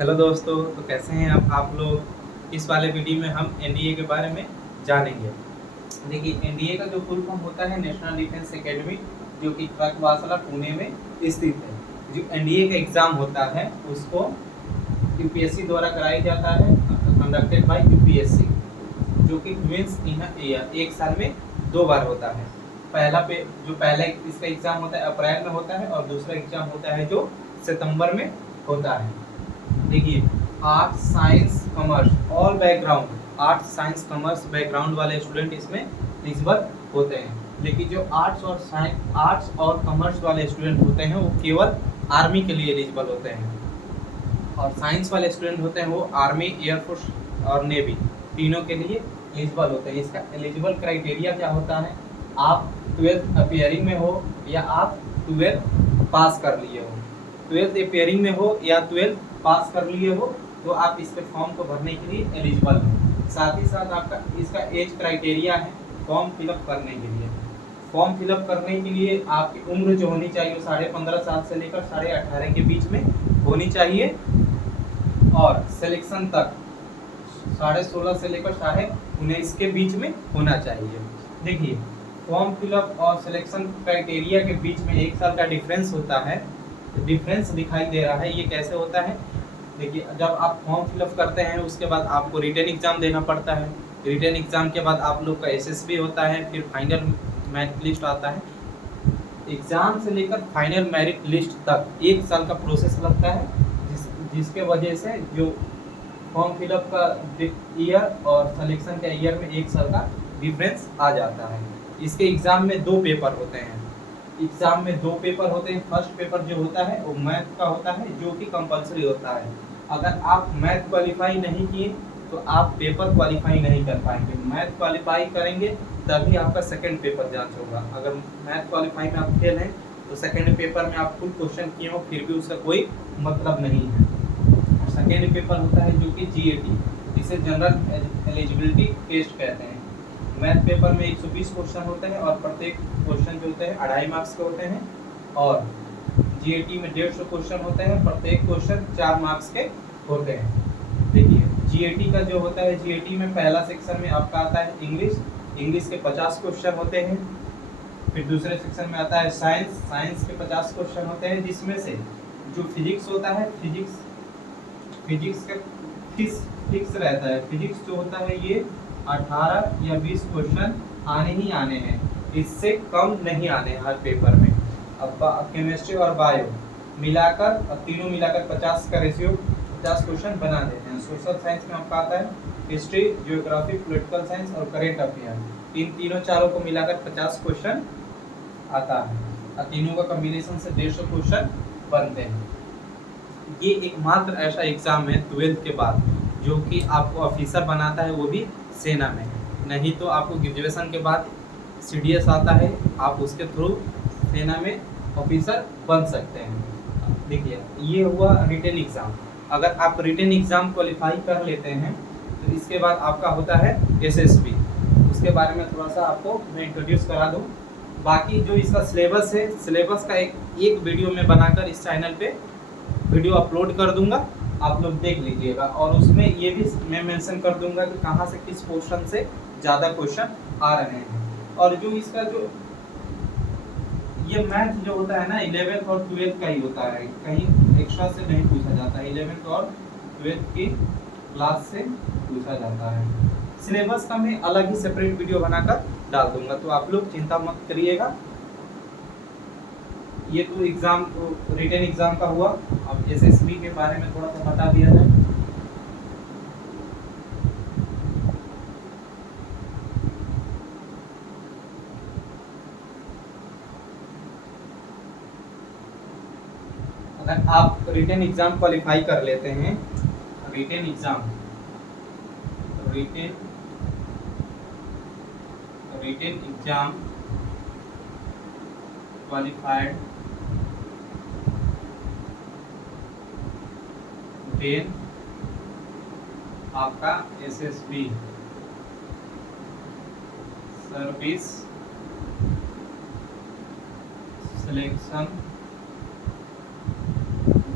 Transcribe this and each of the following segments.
Hello दोस्तों, तो कैसे हैं आप लोग। इस वाले वीडियो में हम एनडीए के बारे में जानेंगे। देखिए, एनडीए का जो फुल फॉर्म होता है नेशनल डिफेंस एकेडमी, जो कि खड़गवासला पुणे में स्थित है। जो एनडीए का एग्ज़ाम होता है उसको यूपीएससी द्वारा कराया जाता है, कंडक्टेड बाय यूपीएससी, जो कि ट्विंस इन ईयर, एक साल में 2 बार होता है। पहला इसका एग्ज़ाम होता है अप्रैल में होता है, और दूसरा एग्ज़ाम होता है जो सितंबर में होता है। देखिए, arts science commerce all background, arts science commerce background वाले स्टूडेंट इसमें एलिजिबल होते हैं। लेकिन जो आर्ट्स और कॉमर्स वाले स्टूडेंट होते हैं वो केवल आर्मी के लिए एलिजिबल होते हैं, और साइंस वाले स्टूडेंट होते हैं वो आर्मी, एयरफोर्स और नेवी तीनों के लिए एलिजिबल होते हैं। इसका एलिजिबल क्राइटेरिया क्या होता है, आप 12th अपियरिंग में हो या आप 12th पास कर लिए हो। 12th अपियरिंग में हो या 12th पास कर लिए हो तो आप इसके फॉर्म को भरने के लिए एलिजिबल हो। साथ ही साथ आपका इसका एज क्राइटेरिया है फॉर्म फिलअप करने के लिए। फॉर्म फिलअप करने के लिए आपकी उम्र जो होनी चाहिए वो 15.5 साल से लेकर 18.5 के बीच में होनी चाहिए, और सिलेक्शन तक 16.5 से लेकर 19.5 के बीच में होना चाहिए। देखिए, फॉर्म फिलअप और सिलेक्शन क्राइटेरिया के बीच में 1 साल का डिफरेंस होता है। डिफरेंस दिखाई दे रहा है, ये कैसे होता है। देखिए, जब आप फॉर्म फिलअप करते हैं उसके बाद आपको रिटन एग्ज़ाम देना पड़ता है। रिटन एग्ज़ाम के बाद आप लोग का एसएसबी होता है, फिर फाइनल मेरिट लिस्ट आता है। एग्ज़ाम से लेकर फाइनल मेरिट लिस्ट तक 1 साल का प्रोसेस लगता है, जिसके वजह से जो फॉर्म फिलअप का ईयर और सिलेक्शन के ईयर में 1 साल का डिफरेंस आ जाता है। इसके एग्ज़ाम में 2 पेपर होते हैं। एग्ज़ाम में 2 पेपर होते हैं। फर्स्ट पेपर जो होता है वो मैथ का होता है, जो कि कंपलसरी होता है। अगर आप मैथ क्वालिफाई नहीं किए तो आप पेपर क्वालिफाई नहीं कर पाएंगे। मैथ क्वालिफाई करेंगे तभी आपका सेकंड पेपर जांच होगा। अगर मैथ क्वालिफाई में आप फेल हैं तो सेकंड पेपर में आप फुल क्वेश्चन किए हो फिर भी उसका कोई मतलब नहीं है। सेकेंड पेपर होता है जो कि जीएटी, जिसे जनरल एलिजिबिलिटी टेस्ट कहते हैं। मैथ पेपर में 120 क्वेश्चन होते हैं और प्रत्येक क्वेश्चन जो होते हैं 2.5 मार्क्स के होते हैं, और जीएटी में 150 क्वेश्चन होते हैं, प्रत्येक क्वेश्चन 4 मार्क्स के होते हैं। देखिए, जीएटी का जो होता है, जीएटी में पहला सेक्शन में आपका आता है इंग्लिश के 50 क्वेश्चन होते हैं। फिर दूसरे सेक्शन में आता है साइंस के 50 क्वेश्चन होते हैं, जिसमें से जो फिजिक्स होता है, फिजिक्स का फिक्स रहता है। फिजिक्स जो होता है ये 18 या 20 क्वेश्चन आने ही आने हैं, इससे कम नहीं आने हर पेपर में। अब केमिस्ट्री और बायो मिलाकर, तीनों मिलाकर 50 का रेशियो 50 क्वेश्चन बना देते हैं। सोशल साइंस में आपका आता है हिस्ट्री, जियोग्राफी, पॉलिटिकल साइंस और करेंट अफेयर। इन तीनों चारों को मिलाकर 50 क्वेश्चन आता है, और तीनों का कॉम्बिनेशन से 150 क्वेश्चन बनते हैं। ये एकमात्र ऐसा एग्ज़ाम है 12th के बाद जो कि आपको ऑफिसर बनाता है, वो भी सेना में। नहीं तो आपको ग्रेजुएशन के बाद सीडीएस आता है, आप उसके थ्रू सेना में ऑफिसर बन सकते हैं। देखिए, ये हुआ रिटन एग्ज़ाम। अगर आप रिटन एग्ज़ाम क्वालिफाई कर लेते हैं तो इसके बाद आपका होता है एसएसबी। उसके बारे में थोड़ा सा आपको मैं इंट्रोड्यूस करा दूँ। बाकी जो इसका सिलेबस है, सिलेबस का एक वीडियो में बनाकर इस चैनल पे वीडियो अपलोड कर दूंगा, आप लोग देख लीजिएगा। और उसमें ये भी मैं मेंशन कर दूंगा कि कहाँ से किस पोर्शन से ज़्यादा क्वेश्चन आ रहे हैं। और जो इसका जो ये मैथ जो होता है ना, 11th और 12th का ही होता है, कहीं एक्स्ट्रा से नहीं पूछा जाता है। 11th और 12th की क्लास से पूछा जाता है। सिलेबस का मैं अलग ही सेपरेट वीडियो बनाकर डाल दूंगा, तो आप लोग चिंता मत करिएगा। ये तो एग्ज़ाम तो रिटन एग्ज़ाम का हुआ। अब एसएसबी के बारे में थोड़ा सा बता दिया जाए। अगर आप रिटन एग्ज़ाम क्वालिफाई कर लेते हैं, रिटन एग्ज़ाम क्वालिफाइड, देन आपका SSB service selection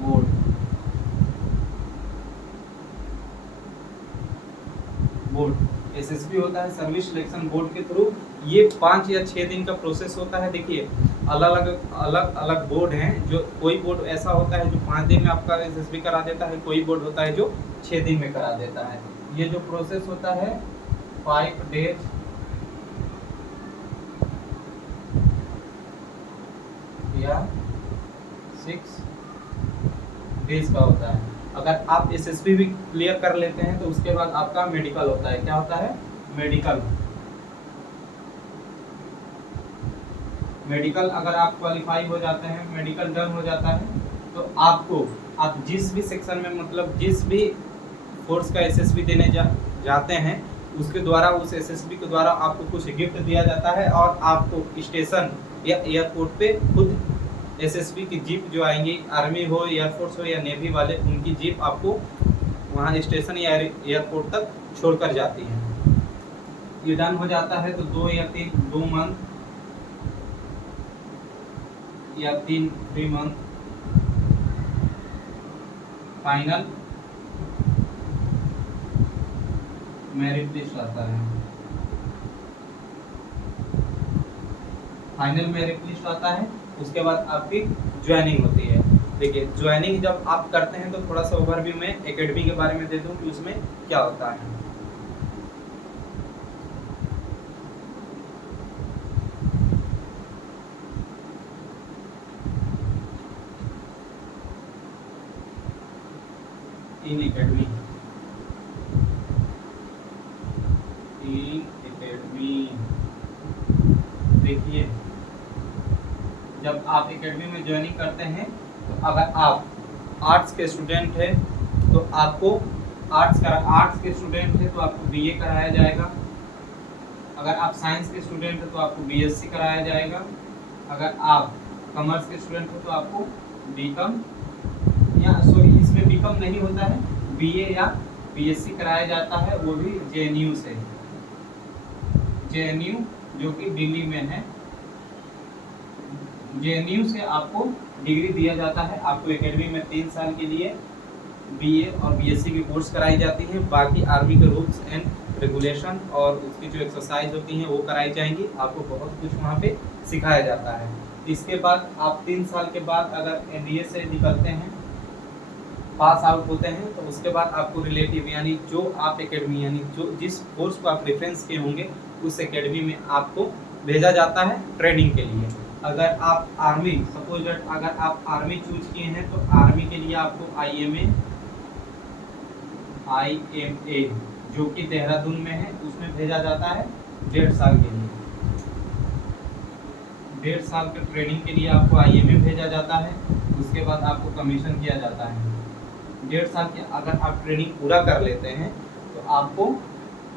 board SSB होता है सर्विस सिलेक्शन बोर्ड के थ्रू। ये 5 या 6 दिन का प्रोसेस होता है। देखिए अलग अलग बोर्ड हैं, जो कोई बोर्ड ऐसा होता है जो 5 दिन में आपका एसएसबी करा देता है, कोई बोर्ड होता है जो 6 दिन में करा देता है। ये जो प्रोसेस होता है 5 डेज या 6 डेज का होता है। अगर आप एसएसबी भी क्लियर कर लेते हैं तो उसके बाद आपका मेडिकल होता है। क्या होता है? मेडिकल। मेडिकल अगर आप क्वालिफाई हो जाते हैं, मेडिकल डन हो जाता है, तो आप जिस भी सेक्शन में, मतलब जिस भी फोर्स का एसएसबी देने जाते हैं, उसके द्वारा, उस एसएसबी के द्वारा आपको कुछ गिफ्ट दिया जाता है और आपको स्टेशन या एयरपोर्ट पे खुद एसएसबी की जीप जो आएंगी, आर्मी हो, एयरफोर्स हो या नेवी वाले, उनकी जीप आपको वहाँ स्टेशन या एयरपोर्ट तक छोड़कर जाती है। ये डन हो जाता है तो 2 या 2 मंथ या 3 मंथ फाइनल मेरिट लिस्ट आता है। फाइनल मेरिट लिस्ट आता है, उसके बाद आपकी ज्वाइनिंग होती है। देखिए ज्वाइनिंग जब आप करते हैं तो थोड़ा सा ओवरव्यू में एकेडमी के बारे में दे दूं कि उसमें क्या होता है। इन एकेडमी देखिए, जब आप एकेडमी में ज्वाइनिंग करते हैं तो अगर आप आर्ट्स के स्टूडेंट हैं तो आपको आर्ट्स के स्टूडेंट हैं तो आपको बीए कराया जाएगा। अगर आप साइंस के स्टूडेंट हैं तो आपको बीएससी कराया जाएगा। अगर आप कॉमर्स के स्टूडेंट हैं तो आपको बीकॉम, या सॉरी इसमें बीकॉम नहीं होता है, बीए या बीएससी कराया जाता है, वो भी जेएनयू से। जेएनयू जो कि दिल्ली में है, जेएनयू से आपको डिग्री दिया जाता है। आपको एकेडमी में 3 साल के लिए बीए और बीएससी की कोर्स कराई जाती है। बाकी आर्मी के रूल्स एंड रेगुलेशन और उसकी जो एक्सरसाइज होती हैं वो कराई जाएंगी। आपको बहुत कुछ वहाँ पे सिखाया जाता है। इसके बाद आप 3 साल के बाद अगर एनडीए से निकलते हैं, पास आउट होते हैं, तो उसके बाद आपको रिलेटिव यानी जो आप एकेडमी यानी जो जिस कोर्स को आप रेफरेंस किए होंगे उस एकेडमी में आपको भेजा जाता है ट्रेनिंग के लिए। अगर आप आर्मी, सपोज दैट अगर आप आर्मी चूज किए हैं तो आर्मी के लिए आपको आईएमए जो कि देहरादून में है, उसमें भेजा जाता है 1.5 साल के लिए। 1.5 साल के ट्रेनिंग के लिए आपको आईएमए भेजा जाता है। उसके बाद आपको कमीशन किया जाता है। 1.5 साल के अगर आप ट्रेनिंग पूरा कर लेते हैं तो आपको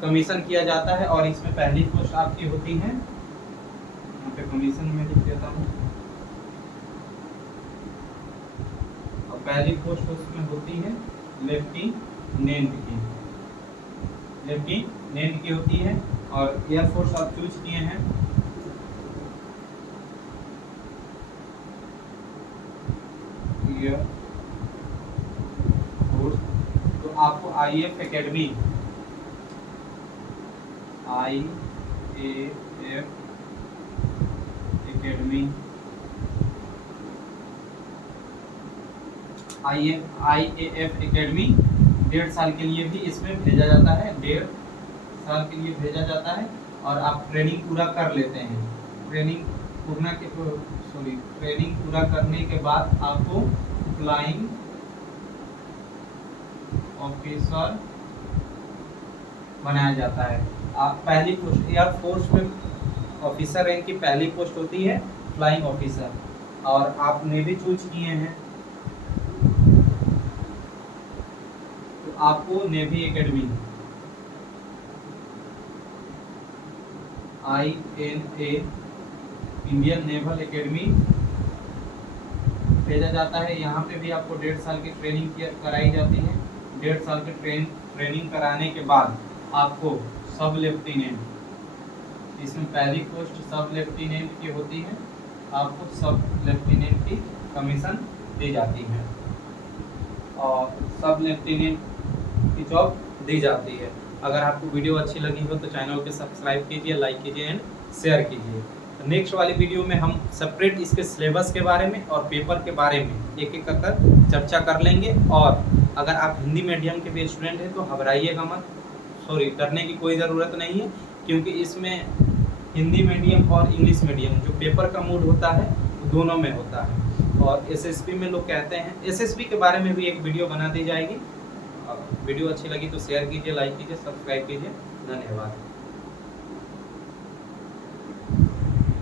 कमीशन किया जाता है। और इसमें पहली पोस्ट आपकी होती है, यहाँ पे कमीशन में लिख देता हूँ, और पहली पोस्ट उसमें होती है लेफ्टिनेंट की होती है। और एयरफोर्स आप चूज किए हैं, तो आपको आईएएफ एकेडमी आईएएफ एकेडमी 1.5 साल के लिए भी इसमें भेजा जाता है। 1.5 साल के लिए भेजा जाता है और आप ट्रेनिंग पूरा कर लेते हैं। ट्रेनिंग पूरा करने के बाद आपको फ्लाइंग ऑफिसर बनाया जाता है। आप पहली पोस्ट एयरफोर्स में ऑफिसर रैंक की पहली पोस्ट होती है फ्लाइंग ऑफिसर। और आप नेवी चूज किए हैं तो आपको navy academy INA Indian naval academy भेजा जाता है। यहाँ पे भी आपको 1.5 साल की ट्रेनिंग कराई जाती है। 1.5 साल की ट्रेनिंग कराने के बाद आपको सब लेफ्टिनेंट, इसमें पहली पोस्ट सब लेफ्टिनेंट की होती है, आपको सब लेफ्टिनेंट की कमीशन दी जाती है और सब लेफ्टिनेंट की जॉब दी जाती है। अगर आपको वीडियो अच्छी लगी हो तो चैनल को सब्सक्राइब कीजिए, लाइक कीजिए एंड शेयर कीजिए। नेक्स्ट वाली वीडियो में हम सेपरेट इसके सिलेबस के बारे में और पेपर के बारे में एक एक कर चर्चा कर लेंगे। और अगर आप हिंदी मीडियम के भी स्टूडेंट हैं तो घबराइएगा मत, सॉरी डरने की कोई ज़रूरत नहीं है, क्योंकि इसमें हिंदी मीडियम और इंग्लिश मीडियम जो पेपर का मूड होता है वो दोनों में होता है। और एसएसबी में लोग कहते हैं, एसएसबी के बारे में भी एक वीडियो बना दी जाएगी। वीडियो अच्छी लगी तो शेयर कीजिए, लाइक कीजिए, सब्सक्राइब कीजिए। धन्यवाद।